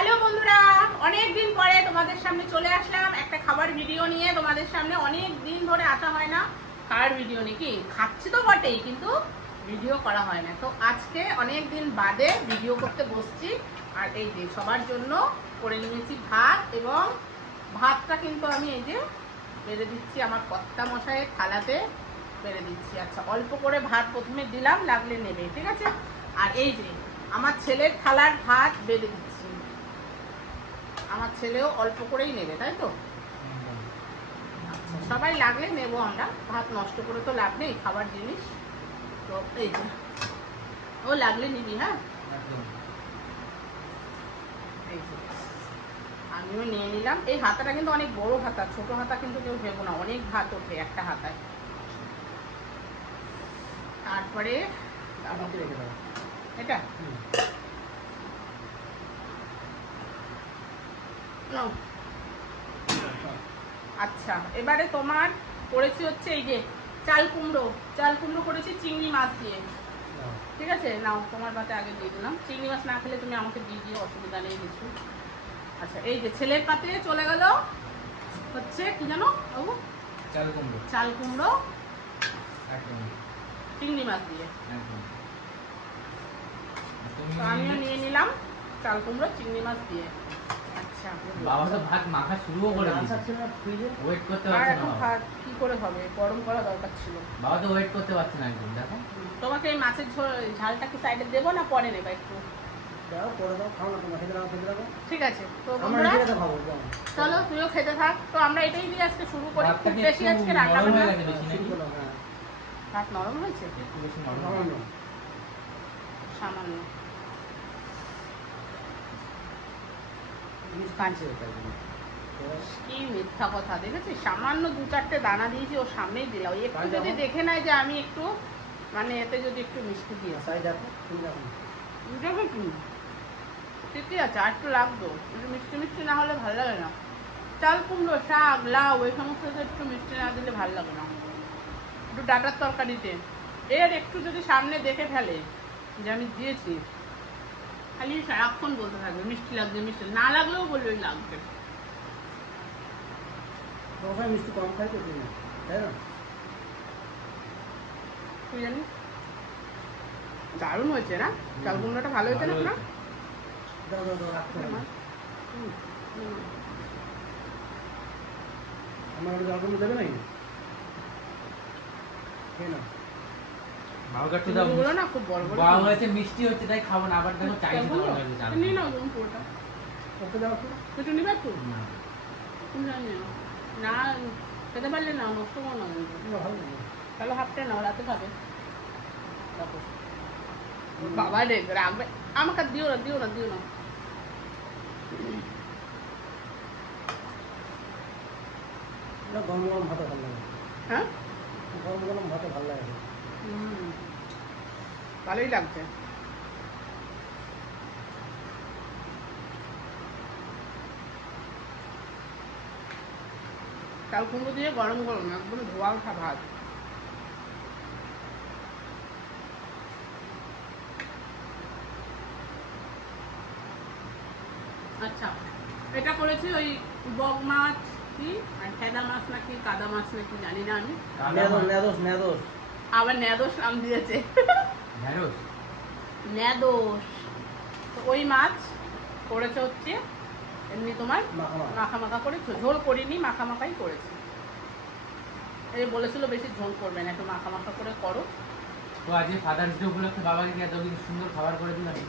Hello বন্ধুরা, অনেক দিন পরে তোমাদের সামনে চলে আসলাম একটা খাবার ভিডিও নিয়ে। তোমাদের সামনে অনেক দিন ধরে আসা হয় না খাবার ভিডিও নিয়ে, কি খাচ্ছি তো বটেই কিন্তু ভিডিও করা হয় না। তো আজকে অনেক দিন বাদে ভিডিও করতে বসছি। আর এই যে সবার জন্য করে নিয়েছি ভাত, এবং ভাতটা কিন্তু আমি এই যে বেড়ে দিচ্ছি আমার কর্তা মশাইয়ের থালাতে বেড়ে দিচ্ছি। আচ্ছা, অল্প করে ভাত প্রথমে দিলাম, লাগলে নেবে, ঠিক আছে। আর এই যে আমার ছেলের থালার ভাত বেড়ে দিচ্ছি। আমার ছেলেও অল্প করেই নেবে, তাই তো? আচ্ছা, সবাই লাগলে নেব আমরা, ভাত নষ্ট করে তো লাভ নেই, খাবার জিনিস তো। এই যে ও লাগলে নিবি, হ্যাঁ। এই যে আমিও নিয়ে নিলাম। এই হাতাটা কিন্তু অনেক বড় হাতা, ছোট হাতা কিন্তু কেউ ভেবো না, অনেক ভাত ওঠে একটা হাতায়। তারপরে এটা আচ্ছা, এবারে তোমার করেছি হচ্ছে এই যে চাল কুমড়ো করেছি চিংড়ি মাছ দিয়ে, ঠিক আছে। নাও, তোমার পাতে আগে দিয়ে দিলাম। চিংড়ি মাছ না খেলে তুমি আমাকে দিয়ে দিও, অসুবিধা নেই কিছু। আচ্ছা, এই যে ছেলের পাতে চলে গেল হচ্ছে কি জানো বাবু, চাল কুমড়ো চিংড়ি মাছ দিয়ে। তো আমিও নিয়ে নিলাম চাল কুমড়ো চিংড়ি মাছ দিয়ে। আচ্ছা, বাবা তো ভাত মাখা শুরুও করে দিয়েছে, ওয়েট করতে পারছে না। ভাত কি করে হবে, গরম করা দরকার ছিল। বাবা তো ওয়েট করতে পারছে না একদম। দেখো, তোমাকে এই মাছের ঝালটা কি সাইডে দেবো না পরে নেবা একটু? ঠিক আছে, তো বন্ধুরা চলো তুইও খেতে থাক। তো আমরা এটাই দিয়ে আজকে শুরু করি। খুব বেশি আজকে রান্না বান্না। ভাত নরম হয়েছে, একটু বেশি নরম সামান্য। কি মিথ্যা কথা, দেখেছি সামান্য 2-4টে দানা দিয়েছি, ওর সামনেই দিলাম। একটু যদি দেখে নেয় যে আমি একটু মানে এতে যদি একটু মিষ্টি দিই, ঠিকই আছে, আর একটু লাগতো। একটু মিষ্টি মিষ্টি না হলে ভালো লাগে না। চাল কুমড়ো, শাক, লাউ এই সমস্ত একটু মিষ্টি না দিলে ভালো লাগে না। একটু ডাটার তরকারিতে এর একটু যদি সামনে দেখে ফেলে যে আমি দিয়েছি, খালি সারাক্ষণ বলতে থাকবে মিষ্টি লাগবে, মিষ্টি না লাগলেও বলবে লাগবে। মিষ্টি কম খাই তো, তাই না? তুই জানিস দারুণ হয়েছে না, চাল কুমড়োটা ভালো হয়েছে না? আমার চাল কুমড়ো দেবে নাকি? না খুব বড় বড় হয়েছে, মিষ্টি হচ্ছে, তাই খাবো না। আবার দেখো চাইছি নিয়ে নাও তুমি পুরোটা। একটু নিবে একটু না, খেতে পারলে না, নষ্ট করো না, তাহলে হাফটা নাও, রাতে খাবে। বাবা রাখবে, আমাকে দিও না দিও না দিও না। গরম গরম ভাতে ভালো লাগে। হ্যাঁ, গরম গরম ভাতে ভালো লাগে। ভালোই লাগছে। চাল কুমড়ো দিয়ে গরম গরম একদম ধোয়া ওঠা ভাত। আচ্ছা, এটা করেছি ওই বগ মাছ কি আর ফেদা মাছ নাকি কাদা মাছ নাকি জানি না আমি। আবার ন্যাদোস নাম দিয়েছে। ন্যাদোস। তো ওই মাছ করেছে হচ্ছে এমনি তোমার মাখা মাখা করে, ঝোল করিনি, মাখা মাখাই করেছি। এই বলেছিল বেশি ঝোল করবে না, একটু মাখা মাখা করে করো। তো আজকে ফাদার্স ডে উপলক্ষে বাবাকে কি এত কিছু সুন্দর খাবার করে দিল নাকি?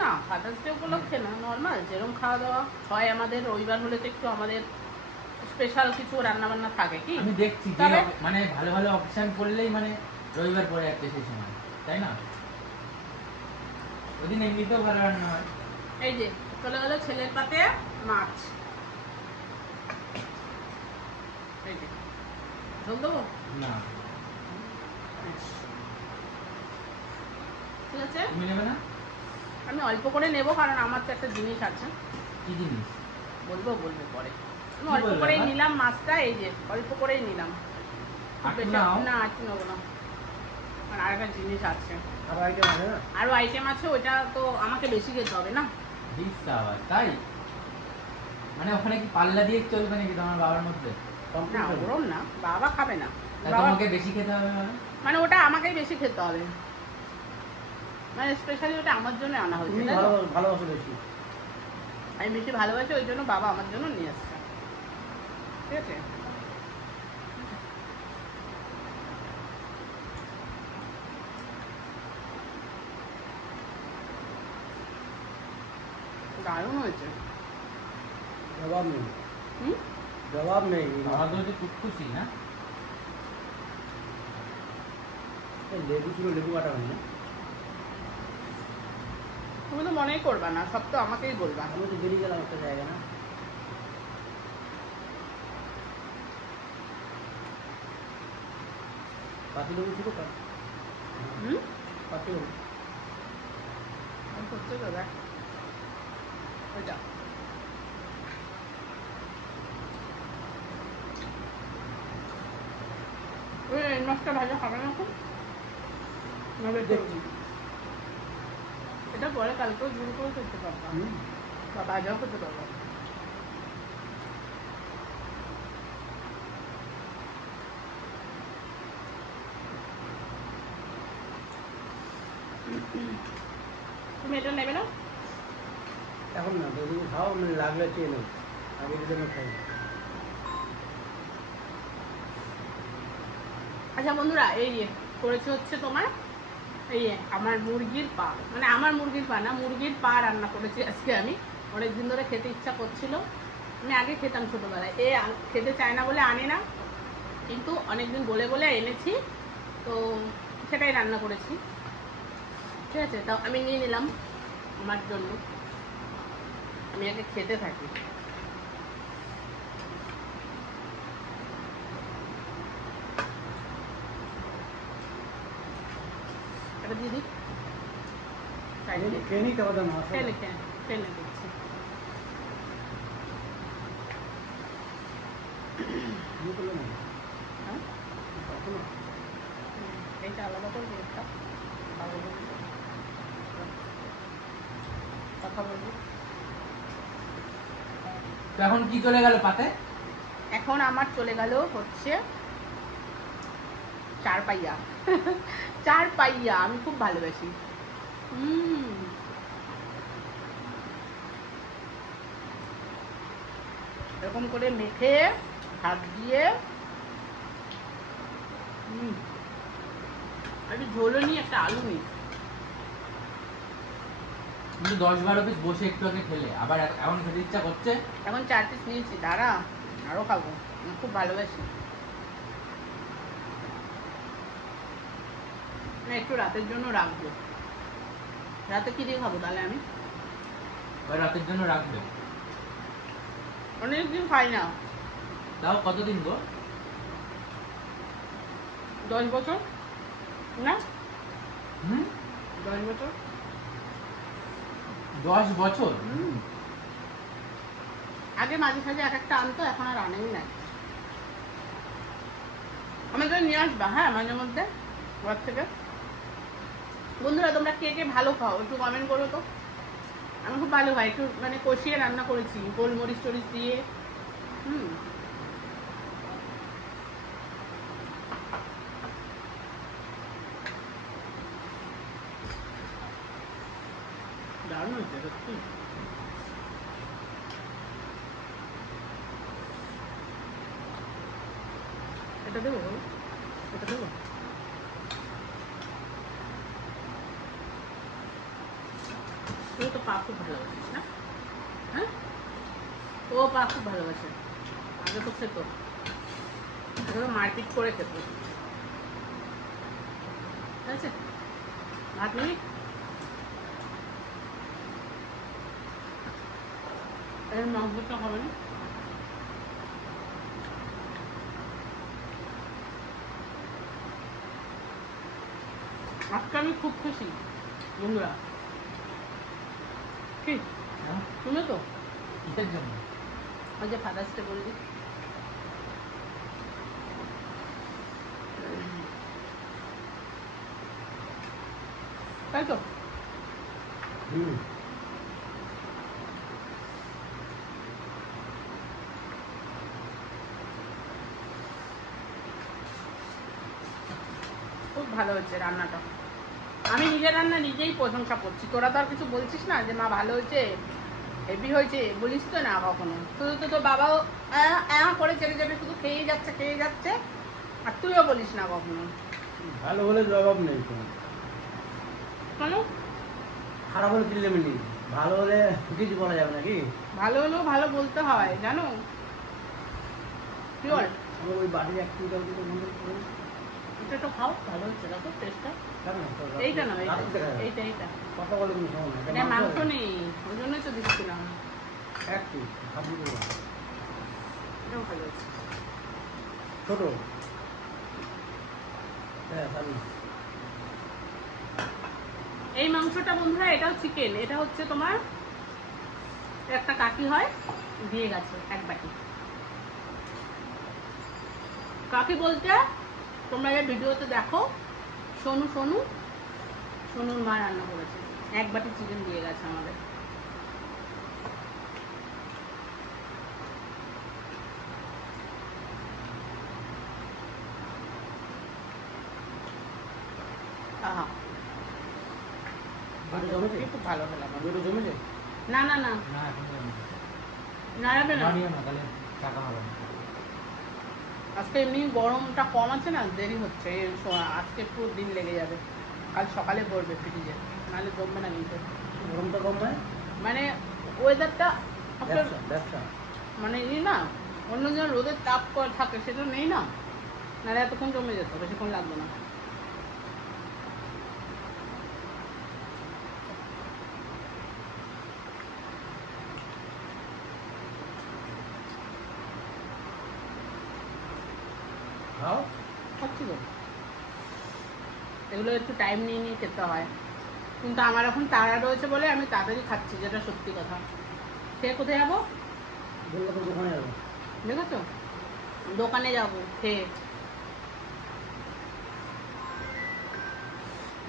না, ফাদার্স ডে উপলক্ষে না, নর্মাল যেরকম খাওয়া দাওয়া হয় আমাদের। রবিবার হলে তো একটু আমাদের স্পেশাল কিছু রান্না বান্না থাকে। কি আমি দেখছি মানে ভালো ভালো অপশন করলেই মানে রবিবার পরে যাচ্ছে সেই সময়, তাই না? ওদিন এমনিতেও ভালো রান্না হয়। এই যে চলে গেল ছেলের পাতে মাছ। এই যে ঝোল দেবো না, ঠিক আছে, তুমি নেবে না? আমি অল্প করে নেবো, কারণ আমার তো একটা জিনিস আছে। কি জিনিস? বলবো পরে। আমি অল্প করেই নিলাম মাছটা, এই যে অল্প করেই নিলাম। না একটু নেবো না, আর একটা জিনিস আছে, আরো আইটেম আছে, ওইটা তো আমাকে বেশি খেতে হবে না। ডিসআওয়াজ তাই? মানে ওখানে কি পাল্লা দিয়ে চলবে নাকি তোমার বাবার মধ্যে? না ওরম না, বাবা খাবে না। তা বাবা তোমাকে বেশি খেতে হবে মানে? মানে ওটা আমাকেই বেশি খেতে হবে, মানে স্পেশালি ওটা আমার জন্য আনা হয়েছে, তুমি তাই তো? ভালোবাসো বেশি। আমি বেশি ভালোবাসি, ওই জন্য বাবা আমার জন্য নিয়ে আসছে, ঠিক আছে? দারুণ হয়েছে। জবাব নেই, হুম, জবাব নেই। আমার তো হচ্ছে টুকটুসি না? লেবু ছিল, লেবু কাটা হয়নি না? তুমি তো মনেই করবা না, সব তো আমাকেই বলবা। আমি তো বেরিয়ে গেলাম একটা জায়গা না, পাতি লেবু ছিল তো, হুম, পাতি লেবু। করছে তো দেখ ওইটা। ওই এই মাছটা ভাজা খাবে না এখন? না বেশ দেখছি। এটা পরে কালকেও ঝুল করে করতে পারবা, হুম। বা ভাজাও করতে পারবা। তুমি এটা নেবে না? এখন না, যদি খাও আমি লাগলে চেয়ে নেব, আগে যদি আমি খাই। আচ্ছা বন্ধুরা, এই করেছে হচ্ছে তোমার এই আমার মুরগির পা, মানে আমার মুরগির পা না, মুরগির পা রান্না করেছি আজকে আমি। অনেকদিন ধরে খেতে ইচ্ছা করছিল, আমি আগে খেতাম ছোটোবেলায়, খেতে চায় না বলে আনে না, কিন্তু অনেকদিন বলে বলে এনেছি, তো সেটাই রান্না করেছি, ঠিক আছে? তাও আমি নিয়ে নিলাম আমার জন্য, আমি আগে খেতে থাকি। এটা দিদি খেয়ে নিই তারপর মাছ ফেলে ফেলে দিচ্ছি। দিয়ে করলে না হ্যাঁ, কখনো। এইটা আলাদা করবি একটা, কথা বলবো। তো এখন কি চলে গেল পাতে? এখন আমার চলে গেল হচ্ছে চার পাইয়া। চার পাইয়া আমি খুব ভালোবাসি। এরকম করে মেখে ভাত দিয়ে, একটু ঝোলও নিই, একটা আলু নিই। কিন্তু 10-12 পিস বসে একটু আগে খেলে, আবার এখন খেতে ইচ্ছা করছে। এখন 4 পিস নিয়েছি, দাঁড়া আরো খাবো, আমি খুব ভালোবাসি। না একটু রাতের জন্য রাখবো, রাতে কি দিয়ে খাবো তাহলে আমি? ওই রাতের জন্য রাখবে। অনেকদিন খাই না। তাও কতদিন গো? 10 বছর না? হুম, 10 বছর। 10 বছর? আগে মাঝে সাঝে এক একটা আনতো, এখন আর আনেই না। আমাদের নিয়ে আসবা হ্যাঁ মাঝে মধ্যে ঘর থেকে। বন্ধুরা তোমরা কে কে ভালো খাও একটু কমেন্ট করো তো। আমি খুব ভালো খাই, একটু মানে কষিয়ে রান্না করেছি গোলমরিচ টরিচ দিয়ে। দারুণ হয়েছে সত্যি। এটা দেবো, এটা দেবো। তুই তো পা খুব ভালোবাসিস না? হ্যাঁ, ও পা খুব ভালোবাসে, আগে তো খেত, আগে তো মারপিট করে খেত, ঠিক আছে? ভাত নিবি? এর মাংসটা হবে না? আজকে আমি খুব খুশি বন্ধুরা। কি হ্যাঁ? শুনে তো কিসের জন্য? ওই যে ফাদার্স ডে বললি, তাই তো? ভালো হচ্ছে রান্নাটা। আমি নিজের রান্না নিজেই প্রশংসা করছি, তোরা তো আর কিছু বলছিস না যে মা ভালো হয়েছে, হেভি হয়েছে, বলিস তো না কখনো। শুধু তো তোর বাবাও করে চেপে চেপে শুধু খেয়েই যাচ্ছে, আর তুইও বলিস না কখনো। ভালো হলে জবাব নেই কোনো। কেন? খারাপ হলে চিল্লামিল্লি, ভালো হলে কিছু বলা যাবে নাকি? ভালো হলেও ভালো বলতে হয়, জানো? কি বল? আমার ওই বাড়ির এক কুইন্টাল দিতে মনে হয়। এটা তো খাও, ভালো হচ্ছে, দেখো টেস্টটা। এইটা না, এইটা কথা বলে কোনো সময় না। এটা মাংস নেই, ওই জন্যই তো দিচ্ছিলাম। এক পিস খাবি তো। এটাও ভালো হচ্ছে। ছোট। হ্যাঁ খাবি। এই মাংসটা বন্ধুরা, এটাও চিকেন, এটা হচ্ছে তোমার একটা কাকি হয় দিয়ে গেছে এক বাটি। কাকি বলতে তোমরা এই ভিডিওতে দেখো, সোনুর মা রান্না করেছে, এক বাটি চিকেন দিয়ে গেছে আমাদের। আহা, দুটো জমেছে? খুব ভালো খেলাম। দুটো জমেছে? না না এখন নাড়াবে না। নিও না, তাহলে টাকা হবে না। আজকে এমনি গরমটা কম আছে না, দেরি হচ্ছে, আজকে পুরো দিন লেগে যাবে, কাল সকালে পড়বে ফ্রিজে, নাহলে জমবে না কিন্তু। গরমটা কম নয়? মানে ওয়েদারটা ব্যবসা মানে না, অন্য যেন রোদের তাপ থাকে সেটা নেই না, নাহলে এতক্ষণ জমে যেত, বেশিক্ষণ লাগবে না। খাও। খাচ্ছি তো, এগুলো একটু টাইম নিয়ে নিয়ে খেতে হয়, কিন্তু আমার এখন তাড়া রয়েছে বলে আমি তাড়াতাড়ি খাচ্ছি, যেটা সত্যি কথা। সে কোথায় যাবো? বললো তো দোকানে যাবো। দেখো তো, দোকানে যাবো খেয়ে,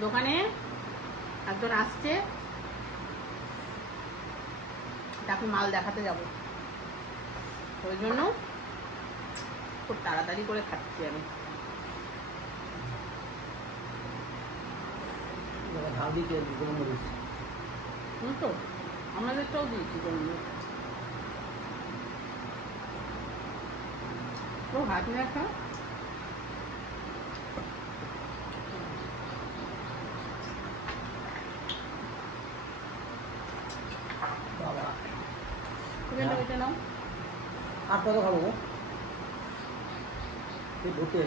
দোকানে একজন আসছে, তাকে মাল দেখাতে যাব, ওই জন্য খুব তাড়াতাড়ি করে খাচ্ছি আমি। ঝাল দিতে গরম মরিচ। তো আমাদেরটাও দিয়েছি গরম মরিচ। ও হাত নিয়ে খা। বাবা তুমি এটা ওইটা নাও। আর কত খাবো গো? তুই ঢুকে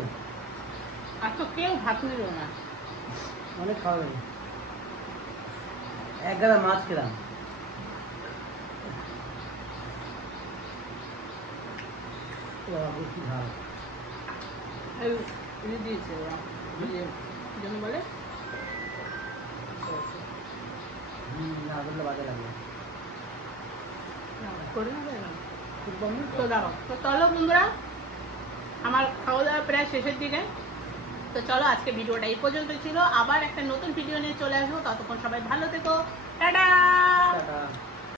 আর তো কেউ ভাত নিল না। অনেক খাওয়া যাবে। এক গাদা মাছ খেলাম। বাবা, বেশি ঝাল। এই দিয়েছে ওরা, ওই যে কি যেন বলে, না বললে বাজে লাগবে। করে নেবে না। তো দাঁড়ো, তো চলো বন্ধুরা, আমার খাওয়া দাওয়া প্রায় শেষের দিকে, তো চলো আজকে ভিডিওটা এই পর্যন্ত ছিল, আবার একটা নতুন ভিডিও নিয়ে চলে আসবো, ততক্ষণ সবাই ভালো থেকো, টাটা। টাটা।